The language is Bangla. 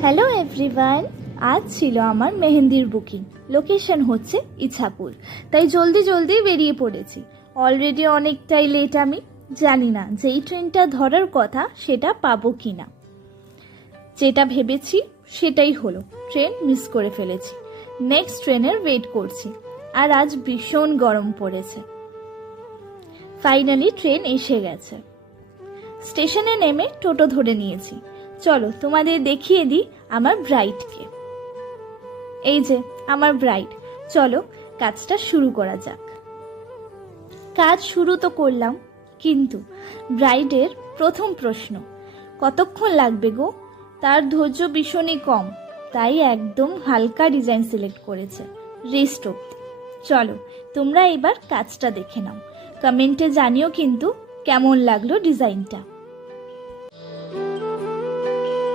হ্যালো এভরিওয়ান, আজ ছিল আমার মেহেন্দির বুকিং। লোকেশন হচ্ছে ইছাপুর, তাই জলদি জলদি বেরিয়ে পড়েছি। অলরেডি অনেকটাই লেট। আমি জানি না যেই ট্রেনটা ধরার কথা সেটা পাবো কি না। যেটা ভেবেছি সেটাই হলো, ট্রেন মিস করে ফেলেছি। নেক্সট ট্রেনের ওয়েট করছি। আর আজ ভীষণ গরম পড়েছে। ফাইনালি ট্রেন এসে গেছে। স্টেশনে নেমে টোটো ধরে নিয়েছি। চলো তোমাদের দেখিয়ে দিই আমার ব্রাইডকে। এই যে আমার ব্রাইড। চলো কাজটা শুরু করা যাক। কাজ শুরু তো করলাম, কিন্তু ব্রাইডের প্রথম প্রশ্ন, কতক্ষণ লাগবে গো? তার ধৈর্য ভীষণই কম, তাই একদম হালকা ডিজাইন সিলেক্ট করেছে, রিস্ট অব্দি। চলো তোমরা এবার কাজটা দেখে নাও। কমেন্টে জানিও কিন্তু কেমন লাগলো ডিজাইনটা।